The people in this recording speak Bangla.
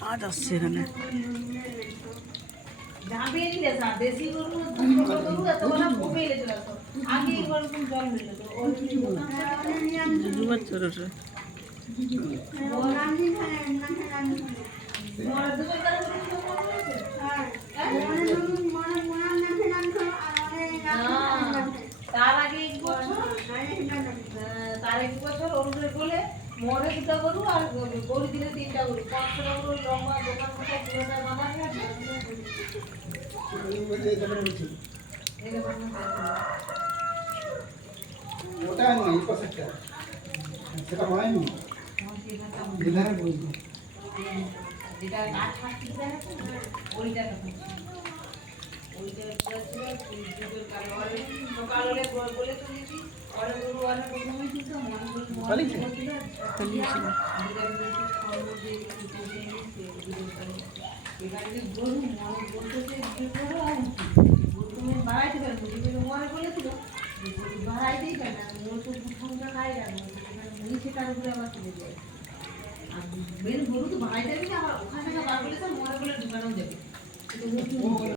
মাছ আসছে এখানে। দু বছর ওটা তার আগে এক বছর অনুযায়ী বলে মনে দুটা গরু আর গরু দিলে তিনটা গরু 500 টাকা করে লম্বা দোকান থেকে পুরোটা বানানো আছে। ওটা নয় এই পাশেরটা সেটা হয়নি এধারে বলবো যেটা কাঠ ফাটতে দেয় ওইটা ওইটা ছিল কালো হলে বলে তো দিদি ওরা গরু ওরা প্রথমে কিন্তু মনে করে এখানে গরু মনে বলতেছে বাড়াইতে পারবো মনে বলেছিল বাড়াইতেই পারে না মোর তো দুঃখটা খাই যাবে সেটার উপরে আবার চলে যায় আর মেন গরু তো বাড়াইতে পারবি না আবার ওখান থেকে বার বলেছে মনে বলে ঢুকানো যাবে।